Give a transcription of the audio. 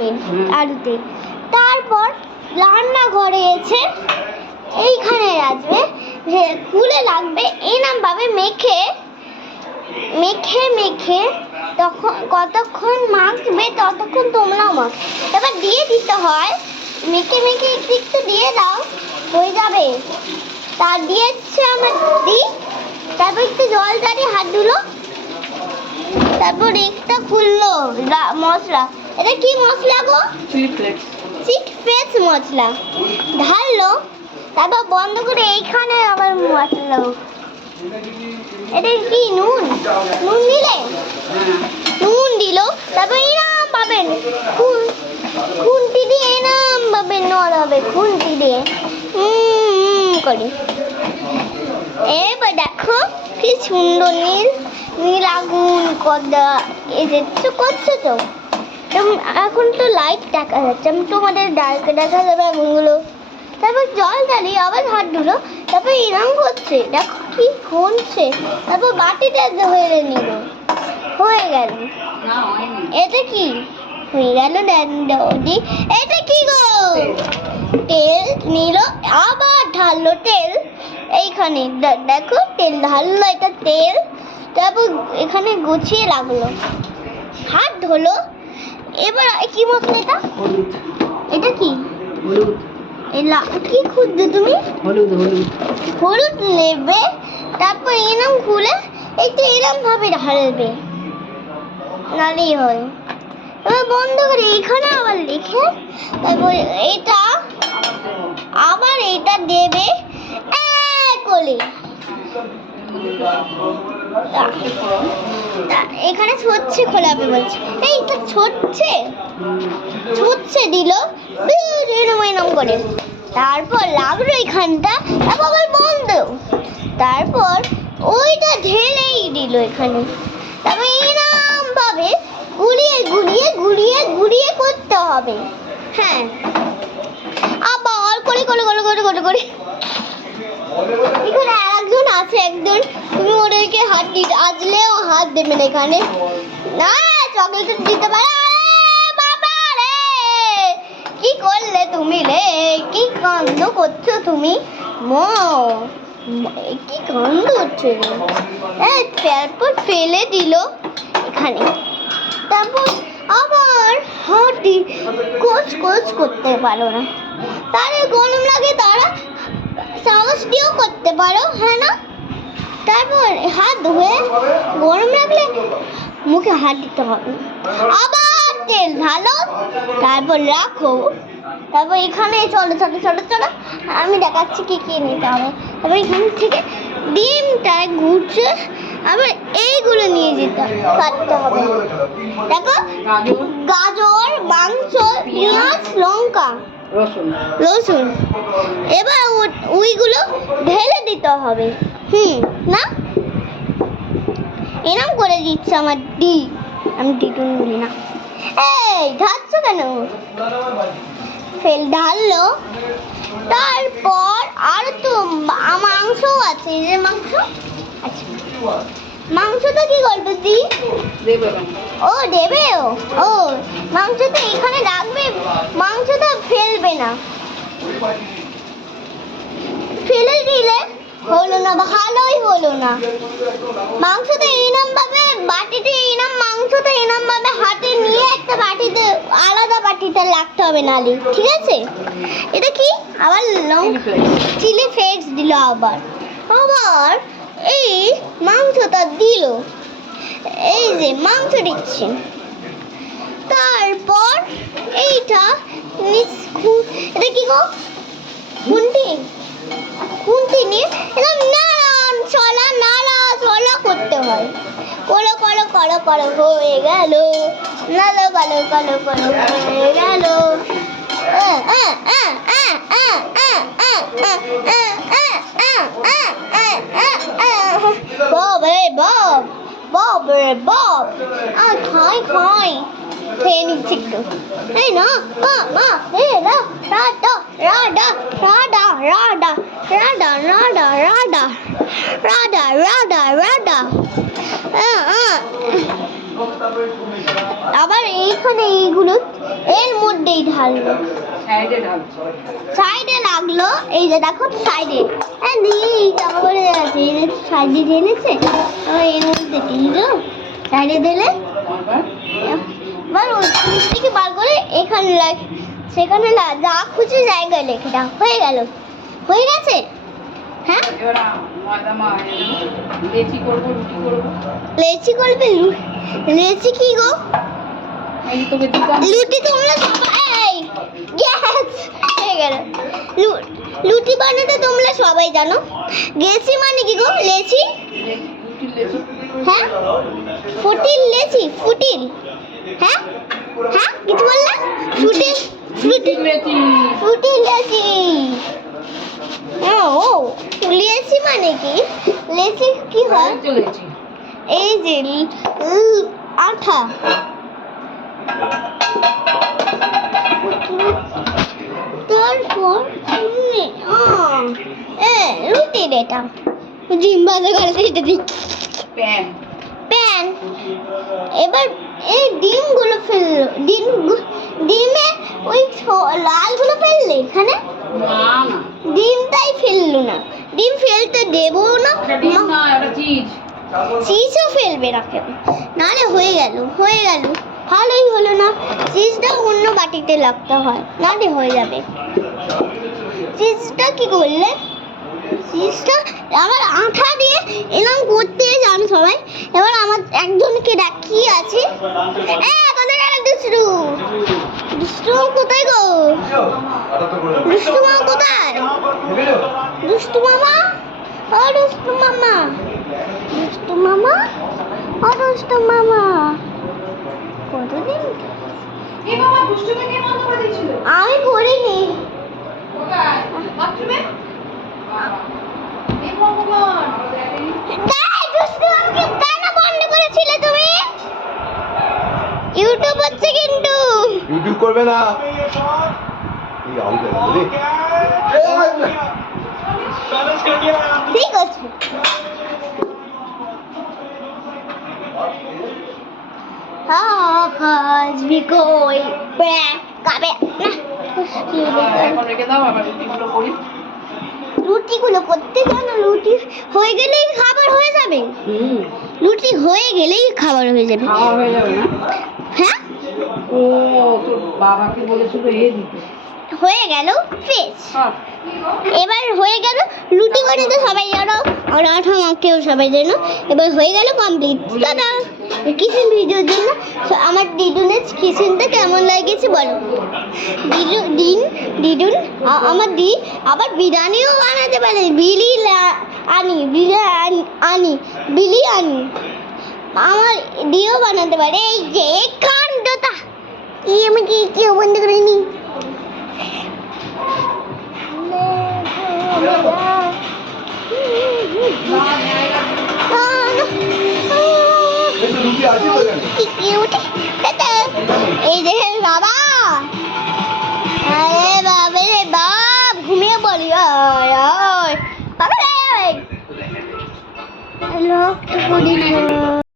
দেবে আলুতে। তারপর রান্নাঘরে এসে এইখানে রাখবে, কুলে লাগবে, ভাবে মেখে মেখে মেখে তখন কতক্ষণ মাখবে ততক্ষণ তোমরাও মাখ। এবার দিয়ে দিতে হয়, মেখে মেখে একটু একটু দিয়ে দাও, হয়ে যাবে। তার দিয়েছে আমার দিই, তারপর একটু জল দাঁড়িয়ে হাত ধুলো, তারপর একটা খুললো মশলা। এটা কি মশলা গো? চিলি ফ্লেক্স মশলা ঢাললো, তারপর বন্ধ করে এইখানে আবার মশলা। এটা কি নুন? নুন দিলে? নুন দিল, তারপর এরম পাবেন খুন্তি দিয়ে এরম পাবেন নড়াবে খুন্তি দিয়ে করি। এবার দেখো কি সুন্দর নীল নীল আগুন কদা এসে করছে তো। এখন তো লাইট দেখা যাচ্ছে, আমি তোমাদের ডার্কে দেখা যাবে এমনগুলো। তারপর জল ঢালি, আবার হাত ধুলো, তারপর এরম করছে, দেখো কি হচ্ছে। তারপর বাটিতে হয়ে নিল, হয়ে গেল। এটা কি হয়ে গেল? এটা কি গো? তেল নিল, আবার ঢাললো তেল এইখানে, দেখো তেল ঢাললো, এটা তেল। তারপর এখানে গুছিয়ে রাখলো, হাত ধুলো। এবার কি মশলা এটা? এটা কি কি খুঁজছো তুমি? হলুদ নেবে, তারপর এরম খুলে একটু এরম ভাবে ঢালবে, নালেই হয়। এবার বন্ধ করে এখানে আবার লিখে, তারপর এটা আবার এটা দেবে কোলে। এখানে ছচ্ছে খোলাবে বলছে, এই তো ছচ্ছে দিল এরম করে। তারপর লাগলো এখানটা, তারপর আবার বন্ধ। তারপর ওইটা ঢেলেই দিল এখানে, তারপর এরম ভাবে গুলিয়ে গুলিয়ে গুলিয়ে গুলিয়ে করতে হবে। হ্যাঁ, আবার করে করে করে করে করে করে। এখানে একজন আছে, একজন, তুমি ওদেরকে হাত দিতে আজলেও হাত দেবেন এখানে না, চকলেট দিতে পারে। বাবা রে, কি করলে তুমি রে? কি কাণ্ড করছো তুমি? কি কাণ্ড হচ্ছে? তারপর ফেলে দিল এখানে, তারপর আবার হাঁটি কোচ কোচ করতে পারো না, তারা গরম লাগে, তারা চামচ দিয়েও করতে পারো, হ্যাঁ না? তারপর হাত ধুয়ে গরম লাগলে মুখে হাত দিতে হবে, আবার তেল ঢালো, তারপর রাখো। তারপর এখানে চলো চলো চলো চলো, আমি দেখাচ্ছি কি কি নিতে হবে। তারপর এখান থেকে ডিমটা ঘুরছে, আবার এইগুলো নিয়ে কাটতে হবে। দেখো, গাজর, মাংস, পেঁয়াজ, লঙ্কা, রসুন। এবার ওইগুলো ঢেলে দিতে হবে। না, এরম করে দিচ্ছে আমার দি, আমি দিটুন বলি না। এই ঢালছ কেন? ঢাললো। তারপর আর তো মাংসও আছে, যে মাংস আচ্ছা, মাংসটা কি করবে দি? ও দেবে, ও মাংসটা এখানে রাখবে, মাংসটা ফেলবে না। ফেলে দিলে হলো না, ভালোই হলো না। মাংসটা এরম ভাবে বাটিতে, মাংসটা এরম ভাবে হাতে নিয়ে একটা বাটিতে, আলাদা বাটিতে রাখতে হবে, নালি, ঠিক আছে? এটা কি আবার চিলি ফ্লেক্স দিল, আবার এই মাংসটা দিল, এই যে মাংস দিচ্ছে। তারপর এইটা এটা কি গো? খুন্তি নিয়ে এরকম নাড়ান চলা নাড়া চলা করতে হয়। কলো কলো কলো কলো হয়ে গেল, নাড়ো কলো কলো কলো হয়ে গেল। বব রে বব, বব রে বব, খাই খাই খেয়ে নিচ্ছি একটু। এই না মা এ রাডা রাডা রাডা রাডা রাডা রাডা রাডা রাডা রাডা রাডা রাডা আবার এইখানে এইগুলো এর মধ্যেই ঢাললো, সাইডে লাগলো। এই যে দেখো সাইডে, হ্যাঁ দিয়ে চাপা করে আছে, সাইডে ঢেলেছে, আবার এর মধ্যে দিল, সাইডে ঢেলে এবার ওই থেকে বার করে এখানে সেখানে যা খুশি জায়গায় লেখে দাও, হয়ে গেল, হয়ে গেছে। হ্যাঁ লেচি করবে, লেচি কি গো? লুটি তোমরা সবাই গ্যাস হয়ে গেল, লুটি বানাতে তোমরা সবাই জানো। গেছি মানে কি গো? লেচি, হ্যাঁ ফুটিল লেচি, ফুটিল, হ্যাঁ হ্যাঁ কিছু বললে? ফুটিল, ফুটিল লেচি, ফুটিল লেচি। ও লেচি মানে কি? লেচি কি হয়? এই যে আঠা, তারপর রুটির এটা ডিম ভাজা করে সেটা দিই, প্যান। এবার এই ডিমগুলো ফেললো, ডিমে ওই লালগুলো ফেললে, এখানে ডিমটাই ফেললো না, ডিম ফেলতে দেবো না, চিজও ফেলবে না কেউ, নাহলে হয়ে গেল, হয়ে গেল, ভালোই হলো না। চিজটা অন্য বাটিতে লাগতে হয়, নাহলে হয়ে যাবে। চিজটা কি করলে? চিজটা আমার আঠা দিয়ে এরকম করতে জানো সবাই। এবার আমার একজনকে ডাকি আছে, কোথায় গেল দুষ্টু? দুষ্টু কোথায় গো? দুষ্টু মামা কোথায়? দুষ্টু মামা, ও দুষ্টু মামা, দুষ্টু মামা, ও দুষ্টু মামা, কতদিন আমি করিনি। কেন বন্ধ করেছিলে তুমি? ইউটিউব হচ্ছে কিন্তু। ইউটিউব করবে না। ঠিক আছে। আজ भी कोई बैग खाবে না। রুটিগুলো করতে জানো? রুটি হয়ে গেলেই খাবার হয়ে যাবে। রুটি হয়ে গেলেই খাবার হয়ে যাবে। হ্যাঁ ও তোর বাবাকে বলেছিল এ দিতে, হয়ে গেল ফিশ। এবার হয়ে গেল রুটি বানাতে সবাই জানো, আর আঠা মাখতেও সবাই জানো। এবার হয়ে গেল কমপ্লিট। দাদা কিচেন ভিডিওর জন্য আমার দিদুনের কিচেনটা কেমন লাগেছে বলো। দিদুন আমার দি আবার বিরিয়ানিও বানাতে পারে। বিরিয়ানি আমার দিও বানাতে পারে। এই যে কাণ্ডটা আমাকে কেউ বন্ধ করেনি। এই যে